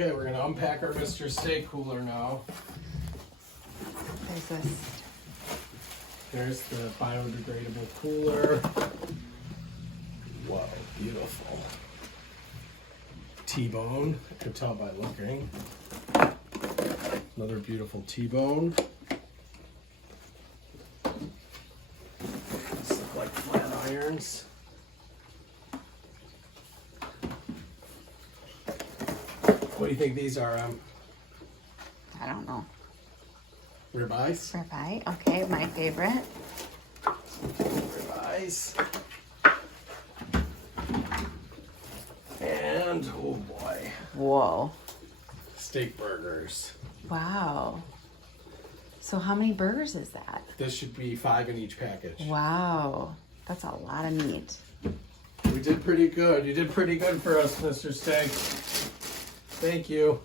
Okay, we're gonna unpack our Mr. Steak cooler now. There's this. There's the biodegradable cooler. Wow, beautiful. T-bone, I could tell by looking. Another beautiful T-bone. These look like flat irons. What do you think these are? I don't know. Ribeyes? Ribeye. Okay, my favorite. Ribeyes. And, oh boy, Whoa. steak burgers. Wow. So how many burgers is that? This should be 5 in each package. Wow. That's a lot of meat. We did pretty good. You did pretty good for us, Mr. Steak. Thank you.